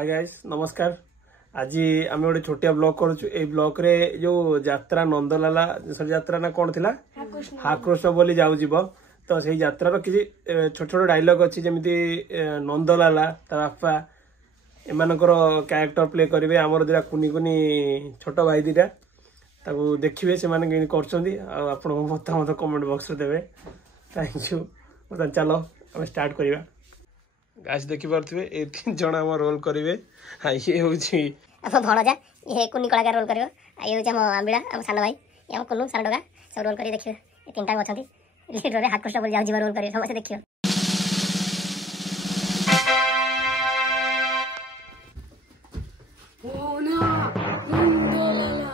Hi guys नमस्कार। आज आम गोटे छोटिया ब्लॉग करुचु। ए ब्लॉग रे जो यात्रा नंदलाला सॉरी यात्रा ना कौन थिला हाकृष्ण बोली जाऊ जीव तो से यात्रा किसी छोट छोट डायलॉग अच्छी जमी नंदलाला ता बापा एमानकर कैरेक्टर प्ले करेंगे। आमर दिटा कुनी कुनी छोट भाई दिटा ताको देखिए से माने करछंदी आपण मतामत कमेंट बॉक्स रे देबे। Thank you. चलो हम स्टार्ट करिबा। गाइस देखि पारथिबे ए तीन जण हम रोल करिवे। हां ये होची हम भणजा ये कुनी कलाकार रोल करियो। आ ये होची हम आंबिळा हम सान भाई ये हम कुनु सान डगा सब रोल करी देखियो। ए तीनटा अछंती लीड रे हाकृष्ण बोल जाउ जीव रोल करियो समस्त देखियो। ओना नंदलाला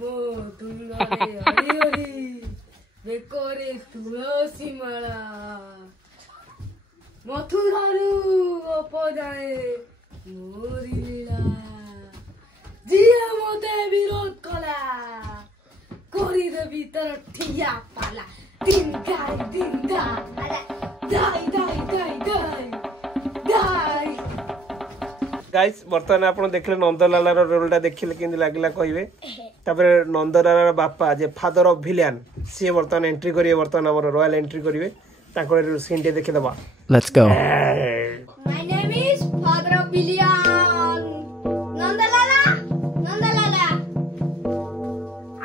मो तुंगारे हरि हरि बेकोरे तुलसी माला मथुरारू अपजाए मोरी लीला जिया मोते विरोध कला कोरी देवी तर ठिया पाला दिन दा दाई दाई दाई दाई दाई। गाइस बर्तमान आपण देखले नंदलाला रोलटा देखिले केंदी लागला कहिवे। तापर नंदलाला बापा जे फादर ऑफ विलेन से बर्तमान एंट्री करिवे। बर्तमान हमर रॉयल एंट्री करिवे ताको सीन टे देखि दबा। Let's go. My name is Father of Billion. Nandalala.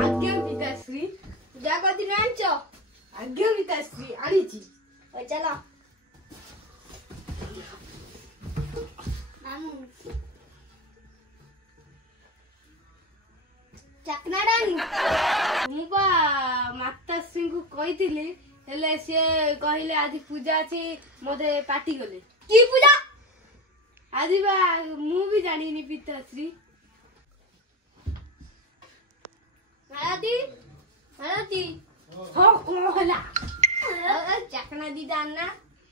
Agya Pitasri. Jagati nancho. Agya Pitasri. Anichi. O chala. Mamu. Chaknadani. ମୁଁ ବା ମାତାଶ୍ରୀଙ୍କୁ କହିଥିଲି ହେଲେ ସେ କହିଲେ ଆଜି ପୂଜା ଅଛି ମତେ ପାଟି କଲେ। କି ପୂଜା? ଆଜି ବା ମୁଁ ବି ଜାଣିନି ପିତାଶ୍ରୀ। ମାଳତୀ ହଁ କଣ ହେଲା? ଚାକଣା ଦିଟା ଆଣନା।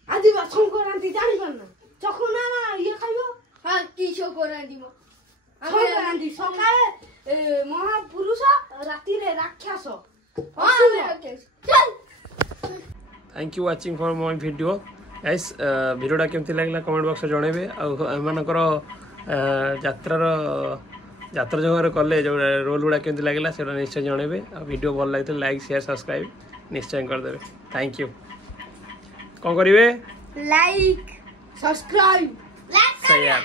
ଆଜି ବା ସଂକ୍ରାନ୍ତି ଜାଣିପାରୁନା ଚକୁନା ଇଏ ଖାଇବ। ହଁ କି ସଂକ୍ରାନ୍ତି ମ ସଂକ୍ରାନ୍ତି ସକାଳେ ମହାପୁରୁଷ ରାତିରେ ରାକ୍ଷସ। Thank you watching for my video guys. वीडियोटा केमती लागला कमेंट बॉक्स में जनइबे। आमनकर यात्रा जगह कले जो रोल गुड़ा केमती लागला से निश्चय जनइबे। वीडियो भल लगे लाइक शेयर सब्सक्राइब निश्चय करदेवे। Thank you. कौन करिवे? Like subscribe share.